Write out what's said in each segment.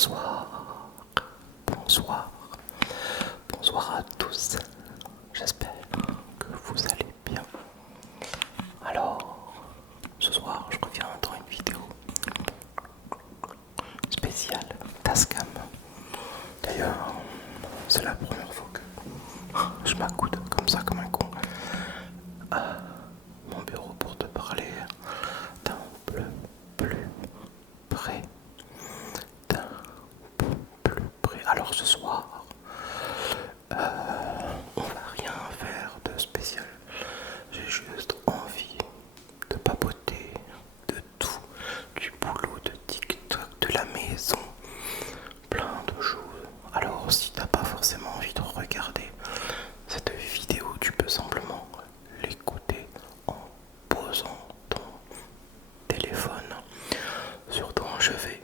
Bonsoir, bonsoir, bonsoir à tous. J'espère que vous allez bien. Alors, ce soir, je reviens dans une vidéo spéciale Tascam. D'ailleurs, c'est la première fois que je m'accoude comme ça, comme un con, à mon bureau pour te parler d'un peu plus près. D'un peu plus près. Alors ce soir, on va rien faire de spécial. J'ai juste envie de papoter de tout, du boulot, de TikTok, de la maison, plein de choses. Alors si t'as pas forcément envie de regarder cette vidéo, tu peux simplement l'écouter en posant ton téléphone sur ton chevet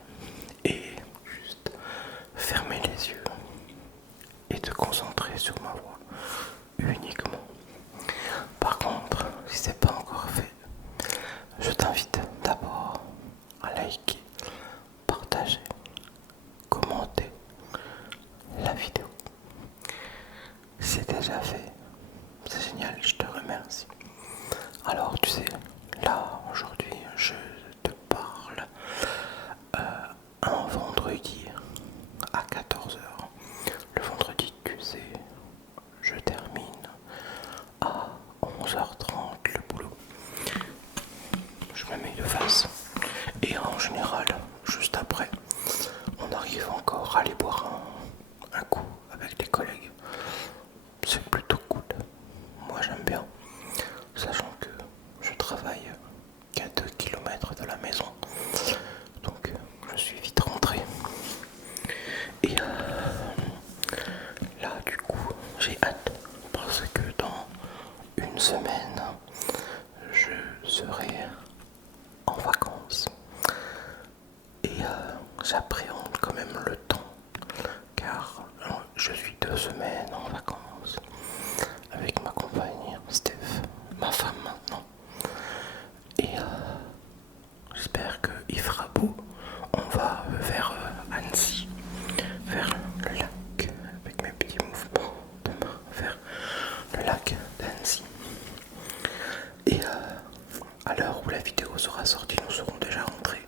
et juste fermer les yeux et te concentrer sur ma voix uniquement. Par contre, si c'est pas encore fait, je t'invite d'abord à liker, partager, commenter la vidéo. Si c'est déjà fait, c'est génial, je te remercie. Alors tu sais, là aujourd'hui je te parle un vendredi à 14 heures. Le vendredi, tu sais, je termine à 11h30 le boulot. Je me mets de face. Et en général, juste après, on arrive encore à aller boire un coup avec des collègues. C'est plutôt cool. Moi j'aime bien, sachant que je travaille qu'à 2 km de la maison. Donc je suis vite rentré. Et là du coup j'ai hâte parce que dans une semaine je serai en vacances. Et j'appréhende quand même le temps car je suis 2 semaines en vacances avec ma compagne Steph, ma femme maintenant. Et j'espère qu'il fera beau. On va vers Annecy, vers le lac, avec mes petits mouvements de main, vers le lac d'Annecy. Et à l'heure où la vidéo sera sortie, nous serons déjà rentrés.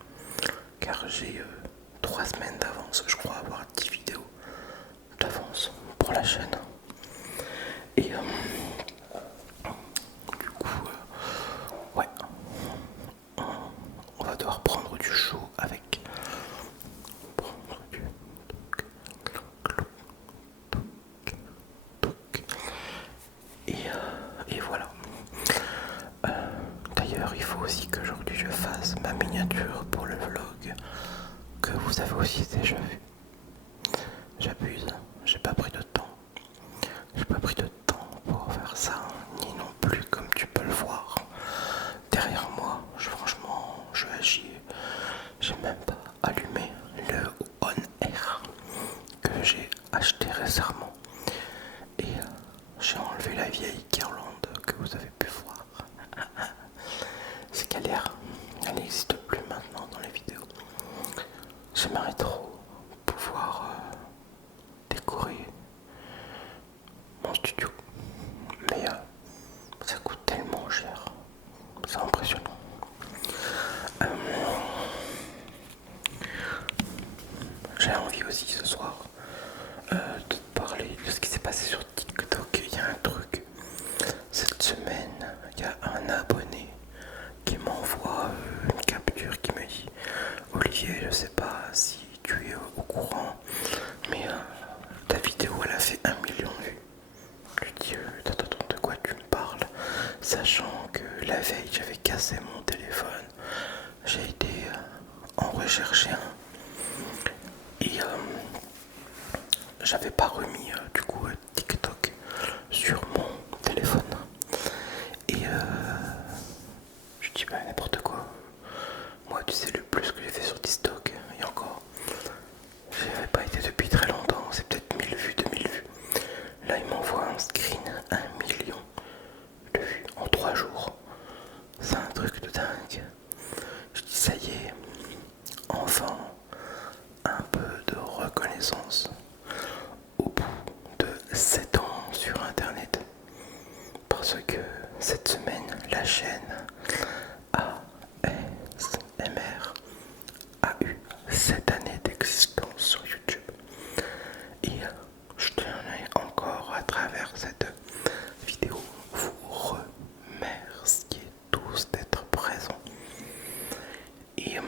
Car j'ai 3 semaines d'avance, je crois avoir 10 vidéos d'avance pour la chaîne. Et du coup, ouais, on va devoir prendre du chaud avec. Prendre du et voilà. D'ailleurs, il faut aussi qu'aujourd'hui je fasse ma miniature pour le vlog que vous avez aussi déjà vu. J'abuse, j'ai pas pris de temps. J'ai pas pris de temps pour faire ça, ni non plus comme tu peux le voir. Derrière moi, franchement, je agis. J'ai même pas allumé le On Air que j'ai acheté récemment. Et j'ai enlevé la vieille guirlande que vous avez pu voir. C'est galère, elle n'existe plus maintenant dans les vidéos. J'aimerais trop pouvoir décorer mon studio, mais ça coûte tellement cher, c'est impressionnant. J'ai envie aussi ce soir de te parler de ce qui s'est passé sur TikTok. Il y a un truc, cette semaine, il y a un abonné qui m'envoie une capture qui me dit: Olivier, je sais pas si tu es au courant, mais ta vidéo elle a fait 1 million de vues. Je lui dis: attends, de quoi tu me parles? Sachant que la veille j'avais cassé mon téléphone, j'ai été en rechercher un et j'avais pas remis du coup TikTok sur mon téléphone. Et je dis: bah n'importe quoi. Moi tu sais le plus que j'ai fait sur TikTok, et encore, j'y avais pas été depuis très longtemps, c'est peut-être 1000 vues, 2000 vues. Là il m'envoie un screen, 1 million de vues en 3 jours. C'est un truc de dingue. Je dis: ça y est, enfin un peu de la chaîne ASMR a eu 7 années d'existence sur YouTube. Et je tenais encore à travers cette vidéo vous remercier tous d'être présents. Et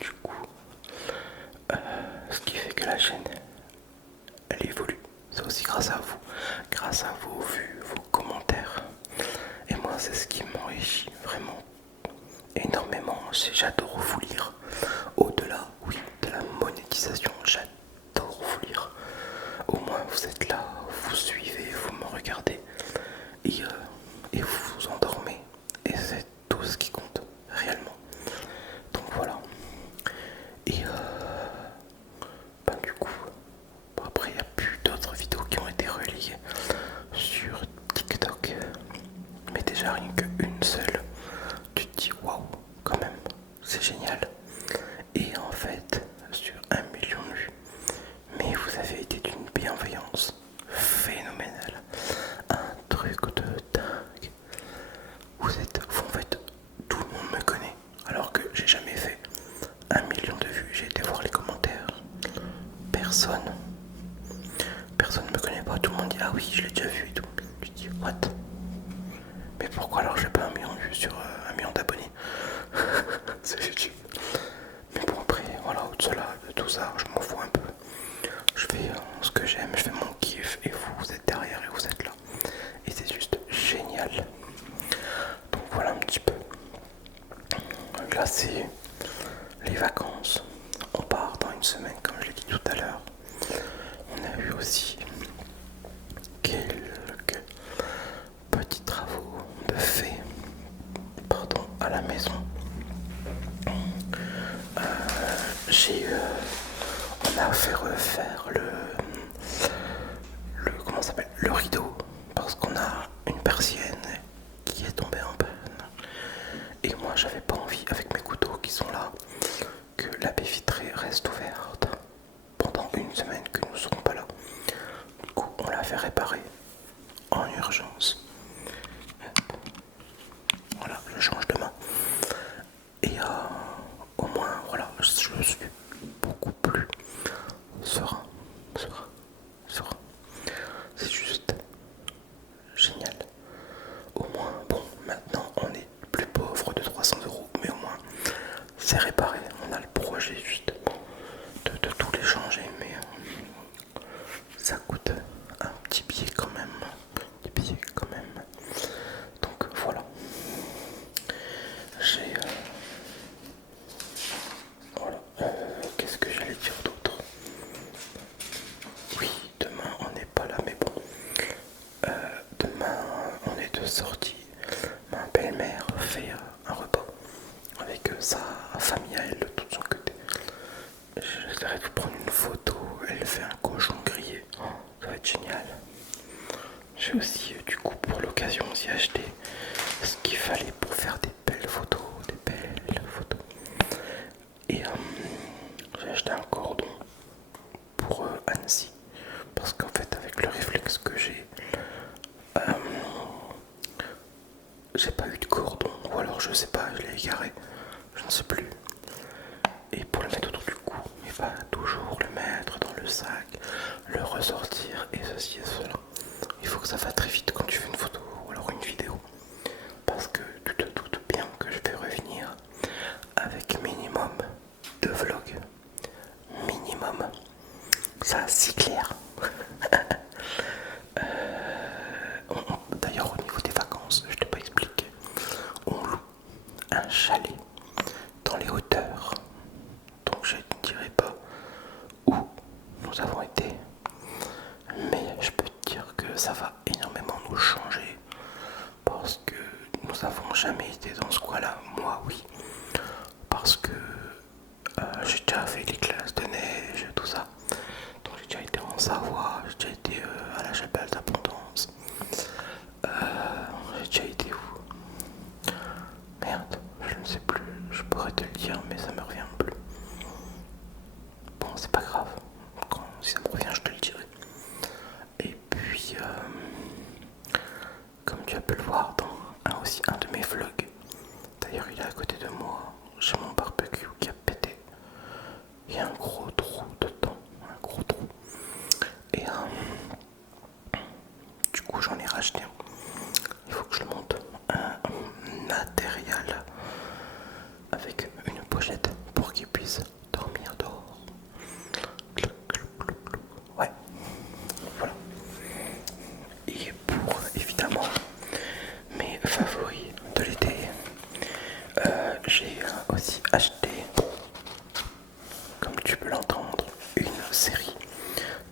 du coup, ce qui fait que la chaîne elle évolue. C'est aussi grâce à vous, grâce à vos vues, vos commentaires. Et moi, c'est ce qui m'enrichit vraiment énormément. J'adore vous lire. Au-delà, oui, de la monétisation, j'adore vous lire. Au moins, vous êtes là, vous suivez, vous me regardez et vous vous endormez. Et c'est tout ce qui compte réellement. Donc voilà. Et du coup, après il n'y a plus d'autres vidéos qui ont été reliées sur TikTok. Mais déjà rien qu'une seule, tu te dis waouh, quand même, c'est génial. Et en fait, sur 1 million de vues, mais vous avez été d'une bienveillance phénoménale. Un truc de dingue. En fait, tout le monde me connaît. Alors que j'ai jamais fait 1 million de vues. J'ai été voir les commentaires. Personne ne me connaît pas. Tout le monde dit ah oui, je l'ai déjà vu et tout. Je dis what? Mais pourquoi alors j'ai pas 1 million de vues sur 1 million d'abonnés? C'est YouTube. Mais bon après, voilà, au-delà de tout ça, je m'en fous un peu. Je fais ce que j'aime, je fais mon kiff et vous êtes derrière et vous êtes là. Et c'est juste génial. Donc voilà un petit peu. Là c'est les vacances. On part dans une semaine comme je l'ai dit tout à l'heure. On a eu aussi quelques petits travaux de fait à la maison. On a fait refaire comment ça s'appelle, le rideau parce qu'on a une persienne qui est tombée en panne. Et moi j'avais pas envie avec mes couteaux qui sont là que la baie vitrée reste ouverte pendant une semaine que nous ne serons pas là. Du coup on l'a fait réparer en urgence. Voilà, je change de main. Et au moins voilà, je suis beaucoup plus serein. C'est juste génial. Au moins, bon, maintenant on est plus pauvre de 300 euros, mais au moins c'est réparé. On a le projet juste de tout les changer, mais ça coûte un petit billet quand même. Donc voilà. Voilà. Qu'est-ce que j'allais dire d'autre? Oui, demain on n'est pas là, mais bon. Demain on est de sortie. Ma belle-mère fait un repas avec sa famille à elle de tout son côté. J'essaierai de vous prendre une photo. Elle fait un cochon grillé. Oh, ça va être génial. J'ai aussi du coup pour l'occasion aussi acheté ce qu'il fallait pour faire des belles photos. Et j'ai acheté un cordon pour Annecy. Parce qu'en fait avec le réflexe que j'ai pas eu de cordon. Ou alors je sais pas, je l'ai égaré. Je ne sais plus. Et pour le mettre autour du cou, il va toujours le mettre dans le sac, le ressortir et ceci et cela. Il faut que ça va très vite quand tu fais une photo ou alors une vidéo. Parce que tu te doutes bien que je vais revenir avec minimum de vlogs. Minimum. Ça c'est clair. D'ailleurs au niveau des vacances, je t'ai pas expliqué. On loue un chalet dans les hauteurs. Donc je ne dirai pas où nous avons été. Mais je peux te dire que ça va énormément nous changer. Parce que nous n'avons jamais été dans ce coin-là. Moi oui. Parce que j'ai déjà fait les classes de neige, tout ça. Donc j'ai déjà été en Savoie, j'ai déjà été à la Chapelle d'Abondance. J'ai déjà été où? Merde, je ne sais plus. Je pourrais te le dire, mais ça me revient plus. Bon, c'est pas grave. Si ça me revient, je te le dirai. Et puis, comme tu as pu le voir dans aussi un de mes vlogs. D'ailleurs, il est à côté de moi. J'ai mon barbecue qui a pété. Il y a un gros trou dedans. Un gros trou. Et du coup, j'en ai racheté un. Il faut que je le monte. Un matériel avec une pochette pour qu'il puisse dormir dehors. Ouais, voilà. Et pour évidemment mes favoris de l'été, j'ai aussi acheté, comme tu peux l'entendre, une série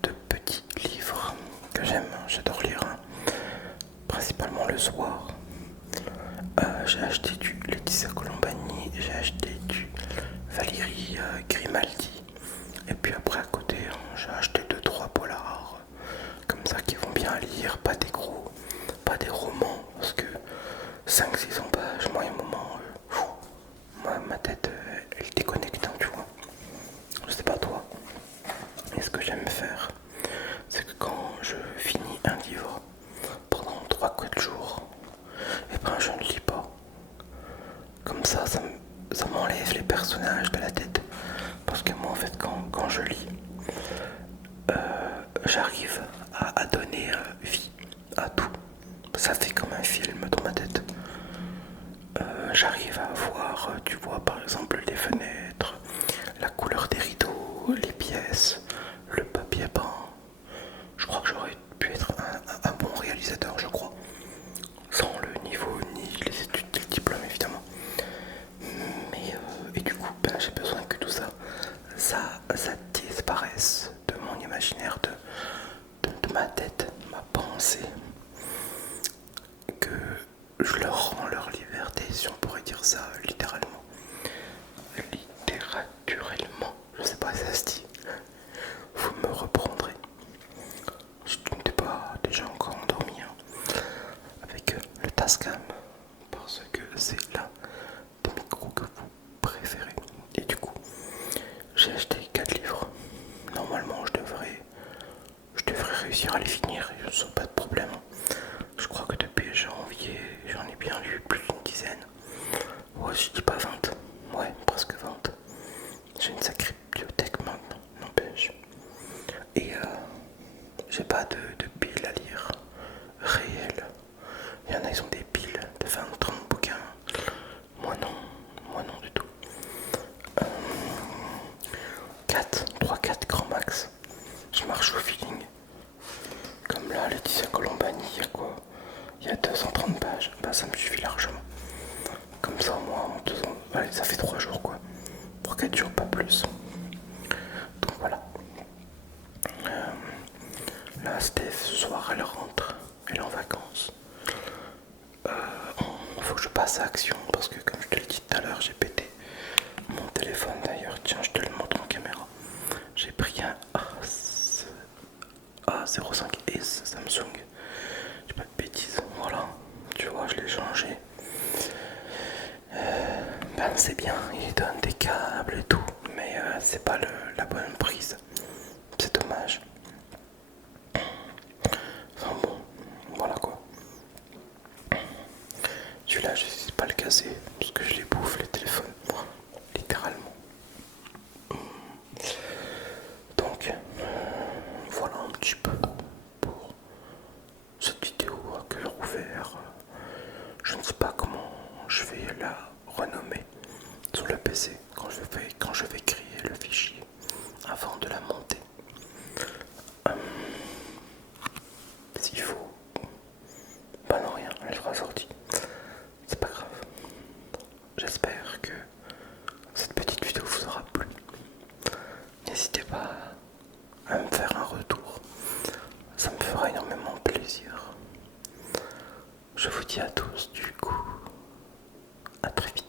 de petits livres que j'aime. J'adore lire, hein, principalement le soir. J'ai acheté du Laetitia Colombani, j'ai acheté du Valérie Grimaldi, et puis après à côté j'ai acheté 2-3 polars comme ça qui vont bien à lire, pas des gros, pas des romans, parce que 5-600 pages, moi il y a un moment, ma tête elle déconnecte, hein, tu vois. Je sais pas toi, et ce que j'aime faire, c'est que quand je finis un livre pendant 3-4 jours, et ben je ne lis pas. Comme ça m'enlève les personnages de la tête. Parce que moi, en fait, quand je lis, j'arrive à donner vie à tout. Ça fait comme un film dans ma tête. J'arrive à voir, tu vois, par exemple, les fenêtres, la couleur des rideaux, les pièces, le papier peint. Je crois que j'aurais pu être un bon réalisateur, je crois. Sans le niveau ni les études ni le diplôme, évidemment. Mais et du coup, ben, j'ai besoin que tout ça disparaisse de mon imaginaire, de ma tête, ma pensée, que je leur rends leur liberté, si on pourrait dire ça littéralement. Littératurellement, je sais pas si ça se dit. Vous me reprendrez. Si tu n'étais pas déjà encore endormi, hein, avec le Tascam, parce que c'est là des micros que vous préférez. Et du coup, j'ai acheté 4 livres. Normalement, je devrais réussir à les finir sans pas de problème. Je crois que depuis janvier, j'en ai bien lu plus d'une dizaine. Ouais, je dis pas 20. Ouais, presque 20. J'ai une sacrée bibliothèque maintenant, n'empêche. Et j'ai pas de piles à lire réelles. Il y en a, ils ont des piles de 20-30 bouquins. Moi non du tout. 3-4 grand max. Je marche au feeling. Comme là, Laetitia Colombani, il y a quoi? Il y a 230 pages. Bah ça me suffit largement. Comme ça, moi, en 2 ans, allez, ça fait 3 jours quoi. Pour 4 jours, pas plus. Donc voilà. Là, Steph, ce soir, elle rentre. Elle est en vacances. Il faut que je passe à action parce que, comme je te l'ai dit tout à l'heure, j'ai pété mon téléphone d'ailleurs. Tiens, je te le montre en caméra. J'ai pris un A05S Samsung. J'ai pas de bêtises. Voilà. Tu vois, je l'ai changé. Ben, c'est bien. Il donne des câbles et tout. Mais c'est pas la bonne prise. C'est dommage. Enfin bon, voilà quoi. Celui-là, je sais pas le casser parce que je les bouffe les téléphones, littéralement. Donc, voilà un petit peu pour cette vidéo à cœur ouvert. Je ne sais pas comment je vais la renommer sur le PC quand je vais créer le fichier avant de la monter. S'il faut, bah non rien, elle sera sortie. C'est pas grave. J'espère que cette petite vidéo vous aura plu. N'hésitez pas à me faire un retour. Ça me fera énormément plaisir. Je vous dis à tous du coup, à très vite.